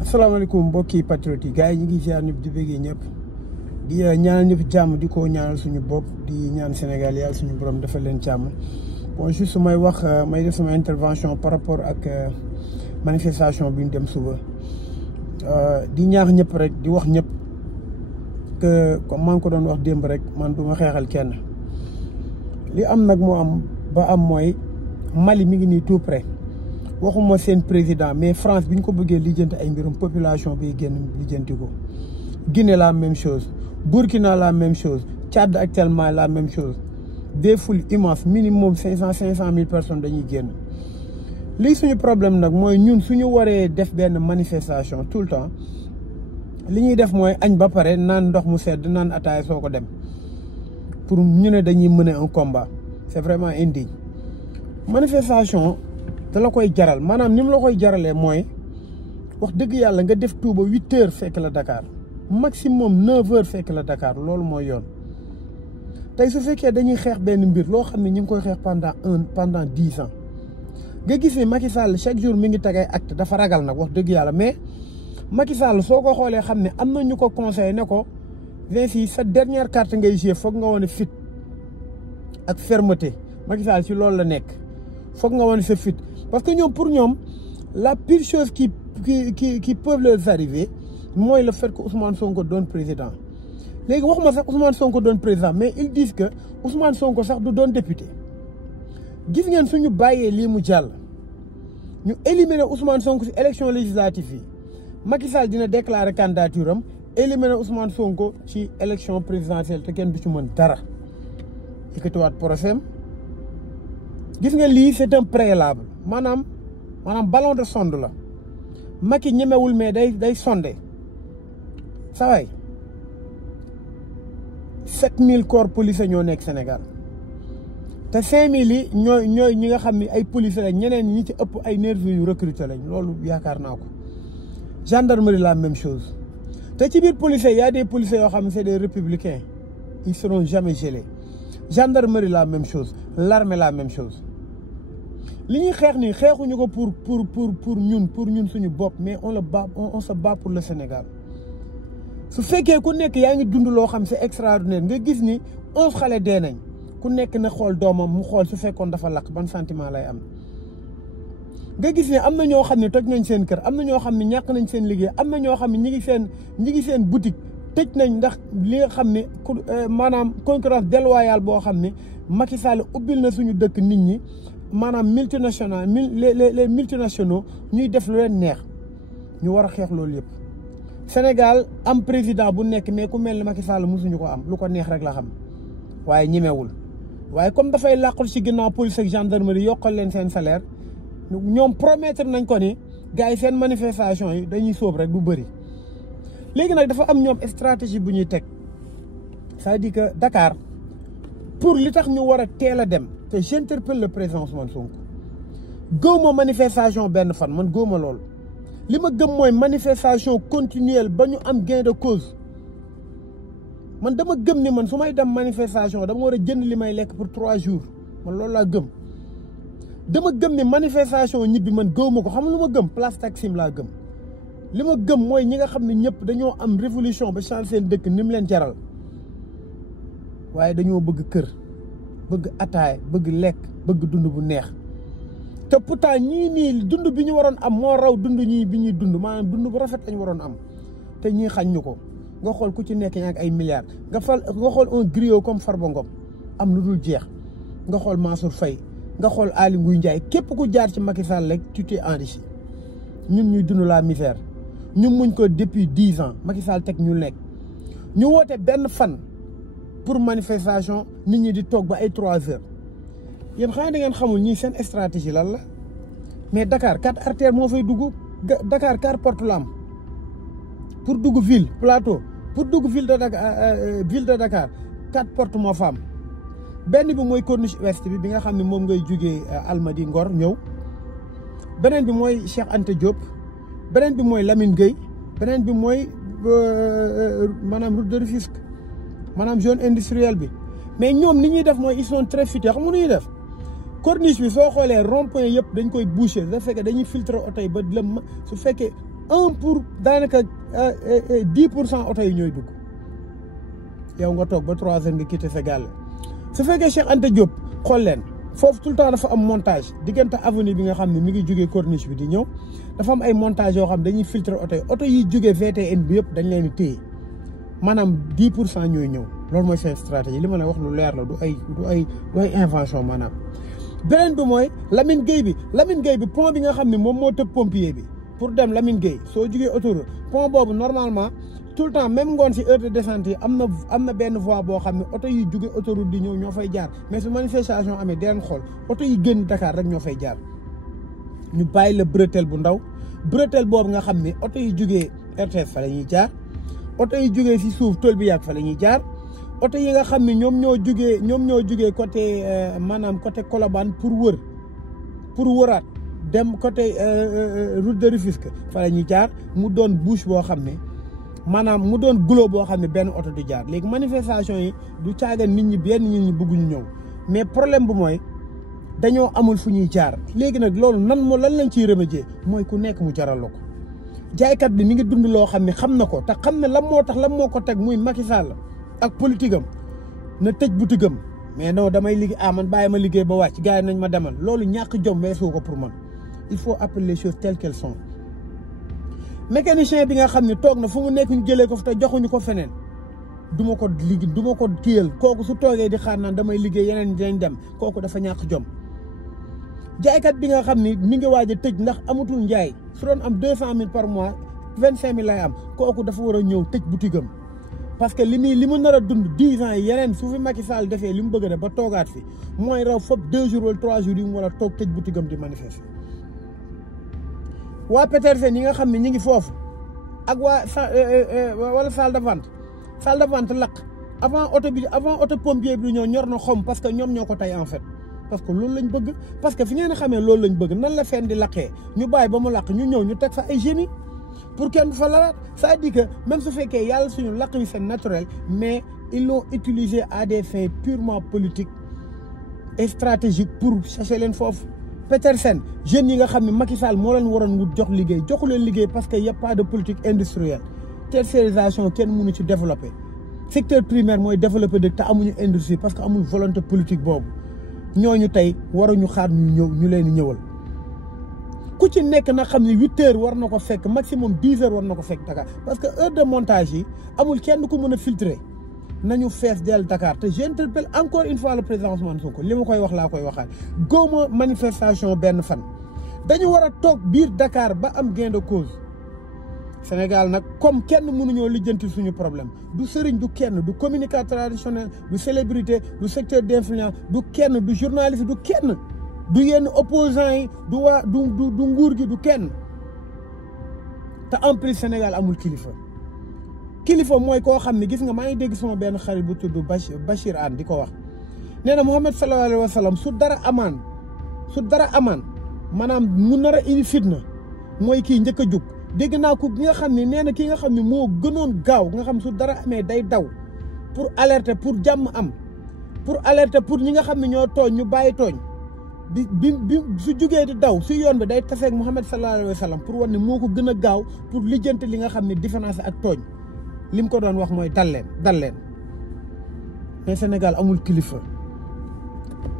asalaamaaleykum mbokki patriote yi gars yi ñu ngi ziar ñëpp di bëggee ñëpp di ñaanal ñëpp jàmm di ko ñaanal suñu bopp di ñaan Sénégal yàlla suñu borom defal leen jàmm. bon juste may wax may def sama intervention par rapport ak manifestation bi ñu dem suba di ñaax ñëpp rek di wax ñëpp que comme maa ngi ko doon wax démb rek man du ma xeexal kenn li am nag moo am ba am mooy Mali mi ngi nii tout près. waxuma seen président mais France bi ñu ko bëggee lijjanti ay mbirum population bi génn lijjanti ko Guinée la même chose Burkina la même chose Tchad actuellement la même chose des foules immenses minimum 500 000 personnes dañuy génn. lii suñu problème nag mooy ñun suñu waree def benn manifestation tout le temps li ñuy def mooy añ ba pare naan ndox mu sedd naan ataaya soo ko dem pour ñu ne dañuy mener un combat c'est vraiment indigne. manifestation da la koy jaral maanaam ni mu la koy jaralee mooy wax dëgg yàlla nga def Touba 8 heures fekk la Dakar maximum 9 heures fekk la Dakar loolu mooy yoon. tey su fekkee dañuy xeex benn mbir loo xam ne ñu ngi koy xeex pendant 10 ans nga gis ne Macky Sall chaque jour mi ngi teg ay acte dafa ragal nag wax dëgg yàlla mais Macky Sall soo ko xoolee xam ne am na ñu ko conseillé ne ko Vinci sa dernière carte ngay jouer foog nga wane fit ak fermeté Macky Sall ci loolu la nekk foog nga wane sa fit. parce que ñoom pour ñoom la pire chose qui peuvent leur arriver mooy le fait que Ousmane Sonko doon président léegi waxuma sax Ousmane Sonko doon président mais ils disent que Ousmane Sonko sax du doon député gis ngeen suñu bàyyee lii mu jàll ñu éliminer Ousmane Sonko ci élection législative yi Macky Sall dina déclarer candidature am éliminer Ousmane Sonko ci élection présidentielle te kenn du ci mën dara yëkkatiwaat procès gis nga lii c'est un préalable maanaam ballon de sonde la Macky ñemewul mais day sondé sa waay 7000 corps policiers ñoo nekk Sénégal te 5000 yi ñooy ñi nga xam ne ay policiers lañ ñeneen ñi ci ëpp ay nervis yu recruté lañ loolu yaakaar naa ko. gendarmerie la même chose te ci biir policiers y a des policiers yoo xam ne c'est des républicains ils seront jamais gelés gendarmerie la même chose l'armée la même chose. li ñuy xeex nii xeexuñu ko pour ñun suñu bopp mais on se bat pour le Sénégal su fekkee ku nekk yaa ngi dund loo xam c'est extraordinaire nga gis ni 11 xale dee nañ ku nekk na xool doomam mu xool su fekkoon dafa lakk ban sentiment lay am. nga gis ne am na ñoo xam ne toj nañ seen kër am na ñoo xam ne ñàkk nañ seen liggéey am na ñoo xam ne ñi ngi seen boutique tëj nañ ndax li nga xam ne maanaam concurrence déloyale boo xam ne Macky Sall ubbil na suñu dëkk nit ñi. maanaam multinational les multinationaux ñuy def lu leen neex ñu war a xeex loolu yëpp Sénégal am président bu nekk mais ku mel ni Macky Sall mosuñu ko am lu ko neex rek la xam waaye ñemewul waaye comme dafay làqul ci ginnaaw police ak gendarmerie yokkal leen seen salaire ñoom promettre nañ ko ni gars yi seen manifestation yi dañuy sóob rek du bëri. léegi nag dafa am ñoom stratégie bu ñuy teg c'est-à-dire que Dakar pour li tax ñu war a teel a dem. te j'interpelle le président Ousmane Sonko gëwma manifestation benn fan man gëwma lool li ma gëm mooy manifestation continuelle ba ñu am gain de cause man dama gëm ni man su may dem manifestation dama war a jënd li may lekk pour 3 jours man loolu laa gëm. dama gëm ni manifestation ñibbi man gëwma ko xam nga lu ma gëm place Taksim laa gëm li ma gëm mooy ñi nga xam ne ñëpp dañoo am révolution ba changer seen dëkk ni mu leen jaral waaye dañoo bëgg kër. bëgg ataay bëgg lekk bëgg dund bu neex te pourtant ñii nii dund bi ñu waroon am moo raw dund ñii bi ñuy dund maanaam dund bu rafet lañ waroon am te ñii xañ ñu ko nga xool ku ci nekk yaa ngi ay milliards nga xool un griot comme Farba Ngom am lu dul jeex nga xool Mansour Faye nga xool Aly Ngouille Ndiaye képp ku jaar ci Macky Sall rek tu t'es enrichi ñun ñuy dund la misère ñu muñ ko depuis 10 ans Macky Sall teg ñu nekk ñu woote benn fan pour manifestation nit ñi di toog ba ay 3 heures yéen xanaa da ngeen xamul ñii seen stratégie lan la mais Dakar 4 artères moo fay dugg Dakar 4 portes la am pour dugg ville plateau pour dugg ville de Dakar 4 portes moo fa am benn bi mooy corniche ouest bi nga xam ne moom ngay jógee Almadies Ngor ñëw beneen bi mooy Cheikh Anta Diop beneen bi mooy Lamine Gueye beneen bi mooy maanaam route de Rufisque maanaam zone industrielle bi mais ñoom ni ñuy def mooy ils sont très futés xam nga nu ñuy def corniche bi soo xoolee rond point yëpp dañ koy boucher da fekkee dañuy filtrer oto yi ba su fekkee daanaka 10% oto yi ñooy dugg yow nga toog ba 3 heures nga quitté sa gàll su fekkee Cheikh Anta Diop xool leen foofu tout le temps dafa am montage diggante avenue bi nga xam ne mi ngi jógee corniche bi di ñëw dafa am ay montage yoo xam dañuy filtrer oto yi jógee VTN bi yëpp dañ leen di téye maanaam 10% ñooy ñëw loolu mooy seen stratégie li ma la wax lu leer la du ay invention maanaam. beneen bi mooy Lamine Gueye bi pont bi nga xam ne moom moo tëb pompier bi pour dem Lamine Gueye soo jugee autoroute pont boobu normalement tout le temps même ngoon si heure de descente yi am na benn voie boo xam ne oto yi jugee autoroute di ñëw ñoo fay jaar mais su manifestation amee deen xool oto yi génn Dakar rek ñoo fay jaar ñu bàyyi la bretelle bu ndaw bretelle boobu nga xam ne oto yi jugee RTS fa la ñuy jaar oto yi jugee si suuf tool bi yàgg fa la ñuy jaar oto yi nga xam ne ñoom ñoo jugee côté maanaam côté Colobane pour wëraat dem côté route de Rufisque fa la ñuy jaar mu doon bouche boo xam ne maanaam mu doon gulo boo xam ne benn oto du jaar léegi manifestation yi du caaga nit ñi bëgguñu ñëw mais problème bu mooy dañoo amul fu ñuy jaar léegi nag loolu lan lañ ciy remédier mooy ku nekk mu jaral la ko jaaykat bi mi ngi dund loo xam ne xam na ko te xam ne lan moo ko teg muy Macky Sall ak politique am na tëj boutique am mais non damay liggéey man bàyyi ma liggéey ba wàcc gars yi nañ ma demal loolu ñàkk jom weesu ko pour man il faut appeler les choses telles qu'elles sont mécanicien bi nga xam ne toog na fu mu nekk ñu jëlee ko fi te joxuñu ko feneen du ma ko kiyal kooku su toogee di xaar naan damay liggéey yeneen dinañ dem kooku dafa ñàkk jom jaaykat bi nga xam ni mi ngi waaj a tëj ndax amatul njaay su doon am 200 000 par mois 25 000 lay am kooku dafa war a ñëw tëj boutique am parce que li mu nar a dund 10 ans yi yeneen su fi Macky Sall defee li mu bëgg a def ba toogaat fi mooy raw fop 2 jours wala 3 jours yi mu war a toog tëj boutique am di manifester. waa Petersen yi nga xam ne ñi ngi foofu ak wala salle de vente lakk avant auto pompier bi ñëw ñor na xom parce que ñoom ñoo ko tey en fait parce que loolu lañ bëgg parce que fi ngeen xamee loolu lañ bëgg nan la fen di laqee ñu bàyyi ba mu laq ñu ñëw ñu teg fa ay génie pour kenn fa lalaat c'est-à-dire que même su fekkee yàlla suñu laq bi c'est naturel mais ils l'ont utilisé à des fins purement politiques et stratégiques pour chasser leen foofu. Petersen jeunes yi nga xam ne Macky Sall moo leen waroon wut jox liggéey joxu leen liggéey parce que y a pas de politique industrielle tertiarisation kenn mënu ci développer secteur primaire mooy développer dëkk te amuñu industrie parce que amul volonté politique boobu ñooñu tey waruñu xaar ñu leen di ñëwal ku ci nekk na xam ne 8 heures war na ko fekk maximum 10 heures war na ko fekk Dakar parce que heure de montage yi amul kenn ku mën a filtrer nañu fees del Dakar te j'interpelle encore une fois le président Ousmane Sonko li ma koy wax laa koy waxaat góoma manifestation benn fan dañu war a toog biir Dakar ba am gain de cause Sénégal nag comme kenn mënuñoo lijjanti suñu problème du sëriñ du kenn du communicateur traditionnel du célébrité du secteur d'influence du kenn du journaliste du kenn du yenn opposants yi du nguur gi du kenn te en plus Sénégal amul kilifa mooy koo xam ne gis nga maa ngi dégg sama benn xarit bu tudd Bachir Anne di ko wax nee na Muhammad sallallahu alayhi wa sallam su dara amaan maanaam mu nar a indi fitna mooy kii njëkk a jug dégg naa ko ki nga xam ne nee na ki nga xam ne moo gënoon gaaw nga xam su dara amee day daw pour alerter pour jàmm am pour alerter pour ñi nga xam ne ñoo tooñ ñu bàyyi tooñ bi su jugee di daw si yoon bi day taseeg Muhammad sallallahu alayhi wa sallam pour wane ne moo ko gën a gaaw pour lijjanti li nga xam ne différence ak tooñ li mu ko doon wax mooy dal leen mais Sénégal amul kilifa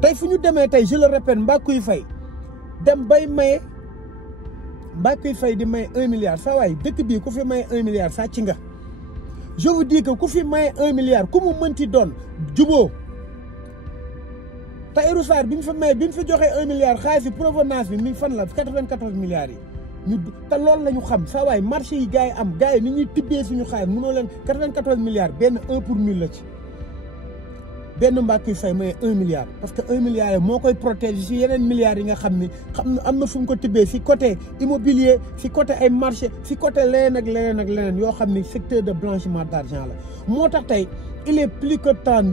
tey fu ñu demee tey je le répète Mbackouy Faye dem bay maye Mbackouy Faye di maye 1 milliard saa waay dëkk bii ku fi maye 1 milliard sàcc nga je vous dis que ku fi maye 1 milliard ku mu mënti doon juboo Tahirou Sarr bi mu fi joxee 1 milliard xaalis bi provenance bi mi fan la 94 milliards yi te loolu la ñu xam saa waay marché yi gars yi ni ñuy tibbee suñu xaalis mënoo leen 94 milliards benn 1 pour 1000 la ci benn Mbackouy Faye mooy 1 milliard parce que 1 milliard yi moo koy protéger si yeneen milliards yi nga xam ne am na fu mu ko tibbee si côté immobilier si côté ay marché si côté leneen yoo xam ne secteur de blanchiment d'argent la moo tax tey il est plus que temps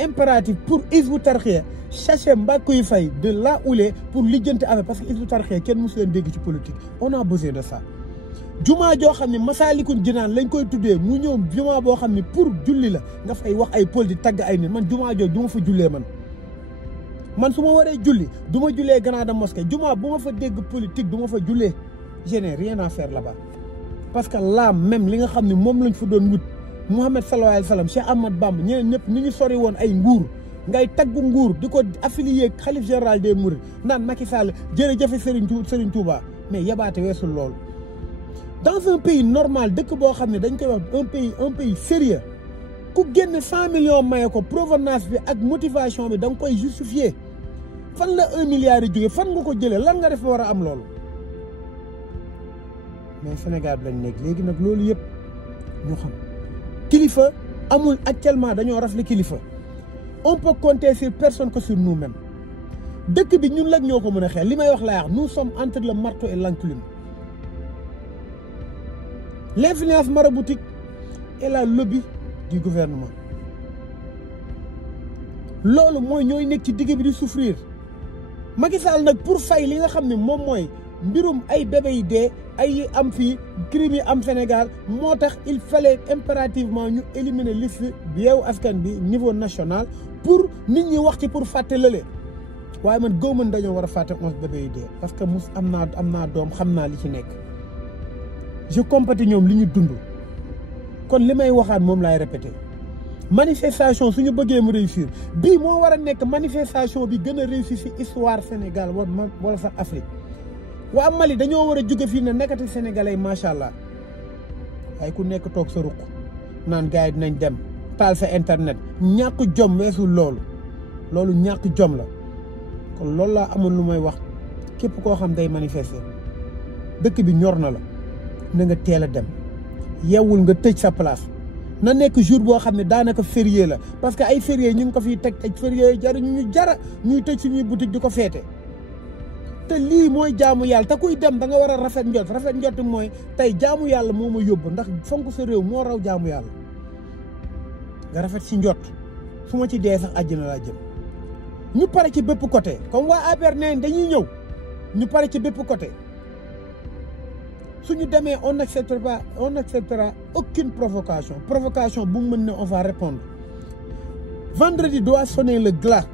impératif pour Hizbut Tarqiyyah chercher Mbackouy Faye de là où il est pour lijjanti affaire parce que Hizbut Tarqiyyah kenn mosu leen dégg ci politique on a besoin de ça. jumaa joo xam ne Masaalikul Jinaan lañ koy tuddee mu ñëw jumaa boo xam ne pour julli la nga fay wax ay pol di tagg ay nit man jumaa joo du ma fa jullee man su ma waree julli du ma jullee grande mosquée jumaa bu ma fa dégg politique du ma fa jullee je n'ai rien à faire là-bas. parce que là même li nga xam ne moom lañ fa doon wut Mouhamed sallallahu alayhi wa sallam Cheikh Ahmad Bamba ñeneen ñëpp ni ñu sori woon ay nguur ngay taggu nguur di ko affilié xalif général des Mourides naan Macky Sall jërëjëf Serigne Touba mais yabaate weesul loolu. dans un pays normal dëkk boo xam ne dañ koy wax un pays sérieux ku génne 100 millions maye ko provenance bi ak motivation bi da nga koy justifier fan la 1 milliard yi jógee fan nga ko jëlee lan nga def war a am loolu. mais Sénégal bi lañ nekk léegi nag loolu yëpp ñu xam kilifa amul actuellement dañoo rafle kilifa on peut compter sur personne que sur nous-mêmes dëkk bi ñun lag ñoo ko mën a xeex li may wax laa wax nous sommes entre le marteau et l'enclume. L'influence maraboutique et la lobby du gouvernement loolu mooy ñooy nekk ci digg bi di souffrir Macky Sall nag pour fay li nga xam ne moom mooy mbirum ay bébé yi dee ay am fii crime yi am Sénégal moo tax il fallait impérativement ñu éliminer liste bi Yewwi Askan bi niveau national pour nit ñi wax ci pour fàtte lële waaye man gëw man dañoo war a fàtte 11 bébé yi dee parce que mus am naa doom xam naa li ci nekk je compatis ñoom li ñu dund kon li may waxaat moom laay répété manifestation suñu bëggee mu réussir bii moo war a nekk manifestation bi gën a réussir ci histoire Sénégal wala sax Afrique waa Mali dañoo war a jóge fii ne nekkati sénégalais macha allah waaye ku nekk toog sa ruq naan gars yi dinañ dem taal sa internet ñàkk jom weesul loolu ñàkk jom la kon loolu laa amoon lu may wax képp koo xam day manifester dëkk bi ñor na la na nga teel a dem yeewul nga tëj sa place na nekk jour boo xam ne daanaka férié la parce que ay férié ñu ngi ko fiy teg ay férié ñu jara ñuy tëj suñuy boutique di ko feete te lii mooy jaamu yàlla te kuy dem da nga war a rafet njot mooy tey jaamu yàlla moo ma yóbbu ndax fonk sa réew moo raw jaamu yàlla nga rafet si njot su ma ci dee sax àjjana laa jëm ñu pare ci bépp côté comme waa APR neen dañuy ñëw ñu pare ci bépp côté suñu demee on acceptera aucune provocation bu mu mën ne on va répondre vendredi doit sonner le glas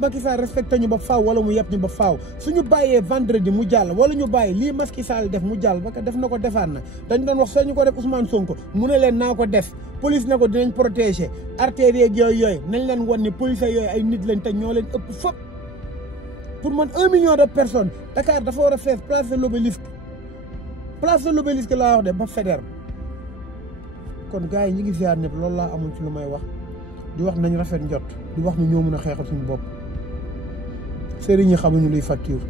Macky Sall respecté ñu ba faaw wala mu yeb ñu ba faaw suñu bàyyee vendredi mu jàll wala ñu bàyyi lii Macky Sall def mu jàll ba ko def na ko defaat na dañ doon wax soo ñu ko def Ousmane Sonko mu ne leen naa ko def police na ko dinañ protéger artères yeeg yooyu nañ leen wan ne police yooyu ay nit lañ te ñoo leen ëpp fop pour man 1 million de personnes Dakar dafa war a fees place de l'Obélisque laa wax de ba Faidherbe kon gars yi ñi ngi ziar ñëpp loolu laa amul ci lu may wax di wax nañ rafet njot di wax ni ñoo mën a xeexal suñu bopp sëriñ yi xamuñu luy facture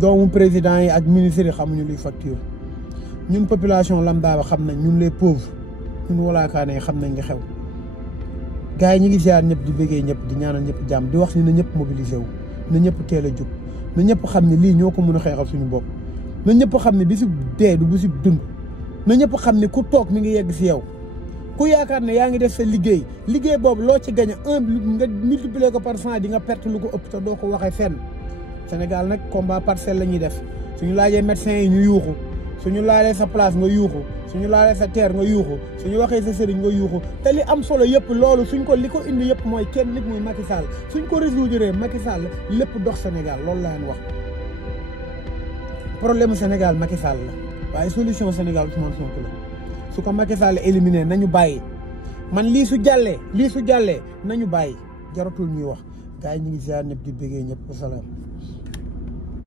doomu président yi ak ministres yi xamuñu luy facture ñun population lambda ba xam nañ ñun les pauvres ñun walaakaane xam nañ nga xew gars yi ñi ngi ziar ñëpp di bëggee ñëpp di ñaanal ñëpp jàmm di wax ni na ñëpp mobilisé wu na ñëpp teel a jug na ñëpp xam ne lii ñoo ko mën a xeexal suñu bopp na ñëpp xam ne bisu dee du bisu dund na ñëpp xam ne ku toog mi ngi yegg si yow ku yaakaar ne yaa ngi def sa liggéey boobu loo ci gagné nga multiplier ko par 100 di nga perte lu ko ëpp te doo ko waxee fenn Sénégal nag combat parcelle la ñuy def suñu laajee médecins yi ñu yuuxu suñu laalee sa place nga yuuxu suñu laalee sa terre nga yuuxu suñu waxee sa sëriñ nga yuuxu te li am solo yëpp loolu suñ ko li ko indi yëpp mooy kenn nit muy Macky Sall suñ ko résoudre Macky Sall lépp dox Sénégal loolu laa leen wax problème Sénégal Macky Sall la waaye solution Sénégal Ousmane Sonko la su ko Macky Sall éliminé nañu bàyyi man lii su jàllee nañu bàyyi jaratul ñuy wax gars yi ñu ngi ziar ñëpp di bëggee ñëpp wasalaam